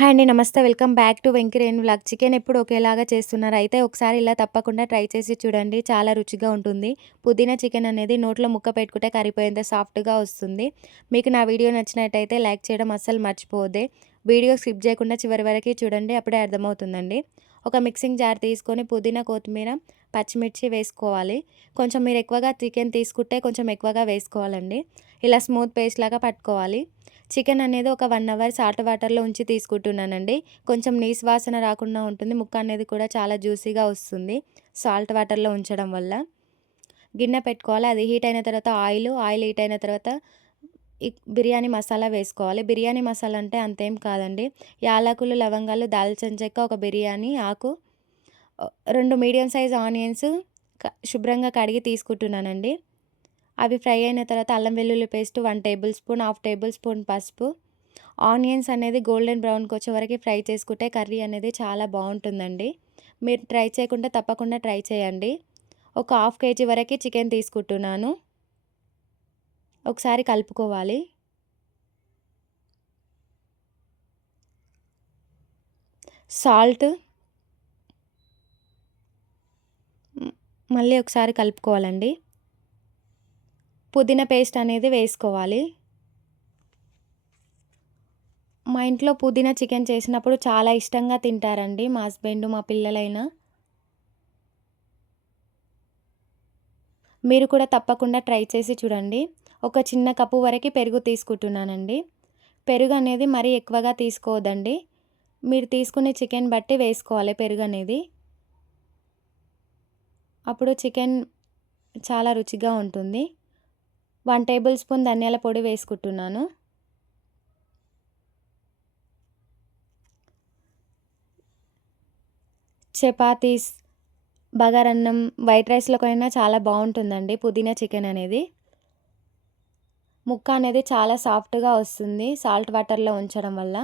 Hi అండి నమస్తే. Welcome back to Venkaren vlog. Chicken ఎప్పుడు ఒకేలాగా చేస్తున్నారు? అయితే ఒకసారి ఇలా తప్పకుండా ట్రై చేసి చూడండి. చాలా రుచిగా ఉంటుంది. పుదీనా చికెన్ అనేది నోట్లో ముక్క పెట్టుకుంటే కరిపోయేంత సాఫ్ట్గా వస్తుంది. మీకు నా వీడియో నచ్చినట్టయితే లైక్ చేయడం అస్సలు మర్చిపోదే వీడియో స్కిప్ చేయకుండా చివరి వరకు చూడండి. అప్పుడే అర్థమవుతుందండి. ఒక మిక్సింగ్ జార్ తీసుకొని పుదీనా కొత్తిమీర పచ్చిమిర్చి వేసుకోవాలి. కొంచెం మీరు ఎక్కువగా చికెన్ తీసుకుంటే కొంచెం ఎక్కువగా వేసుకోవాలండి. ఇలా స్మూత్ పేస్ట్ లాగా పట్టుకోవాలి. చికెన్ అనేది ఒక వన్ అవర్ సాల్ట్ వాటర్లో ఉంచి తీసుకుంటున్నానండి. కొంచెం నీసు వాసన రాకుండా ఉంటుంది. ముక్క అనేది కూడా చాలా జ్యూసీగా వస్తుంది సాల్ట్ వాటర్లో ఉంచడం వల్ల. గిన్నె పెట్టుకోవాలి. అది హీట్ అయిన తర్వాత ఆయిల్ ఆయిల్ హీట్ అయిన తర్వాత బిర్యానీ మసాలా వేసుకోవాలి. బిర్యానీ మసాలా అంటే అంతేం కాదండి. యాలకులు లవంగాలు దాల్చిన చెక్క ఒక బిర్యానీ ఆకు రెండు మీడియం సైజ్ ఆనియన్స్ శుభ్రంగా కడిగి తీసుకుంటున్నానండి. అవి ఫ్రై అయిన తర్వాత అల్లం వెల్లుల్లి paste one tablespoon half tablespoon పసుపు. ఆనియన్స్ అనేది గోల్డెన్ బ్రౌన్కి వచ్చే వరకు ఫ్రై చేసుకుంటే కర్రీ అనేది చాలా బాగుంటుందండి. మీరు ట్రై చేయకుండా తప్పకుండా ట్రై చేయండి. ఒక హాఫ్ కేజీ వరకు చికెన్ తీసుకుంటున్నాను. ఒకసారి కలుపుకోవాలి. సాల్ట్. మళ్ళీ ఒకసారి కలుపుకోవాలండి. పుదీనా పేస్ట్ అనేది వేసుకోవాలి. మా ఇంట్లో పుదీనా చికెన్ చేసినప్పుడు చాలా ఇష్టంగా తింటారండి మా హస్బెండ్ మా పిల్లలైనా. మీరు కూడా తప్పకుండా ట్రై చేసి చూడండి. ఒక చిన్న కప్పు వరకు పెరుగు తీసుకుంటున్నానండి. పెరుగు అనేది మరీ ఎక్కువగా తీసుకోవద్దండి. మీరు తీసుకునే చికెన్ బట్టి వేసుకోవాలి పెరుగు అనేది. అప్పుడు చికెన్ చాలా రుచిగా ఉంటుంది. వన్ టేబుల్ స్పూన్ ధనియాల పొడి వేసుకుంటున్నాను. చపాతీస్ బగారన్నం వైట్ రైస్లోకైనా చాలా బాగుంటుందండి పుదీనా చికెన్ అనేది. ముక్క అనేది చాలా సాఫ్ట్గా వస్తుంది సాల్ట్ వాటర్లో ఉంచడం వల్ల.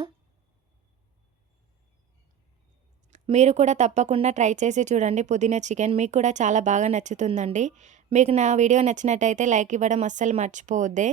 మీరు కూడా తప్పకుండా ట్రై చేసి చూడండి పుదీనా చికెన్. మీకు కూడా చాలా బాగా నచ్చుతుందండి. మీకు నా వీడియో నచ్చినట్టయితే లైక్ ఇవ్వడం అస్సలు మర్చిపోవద్దే.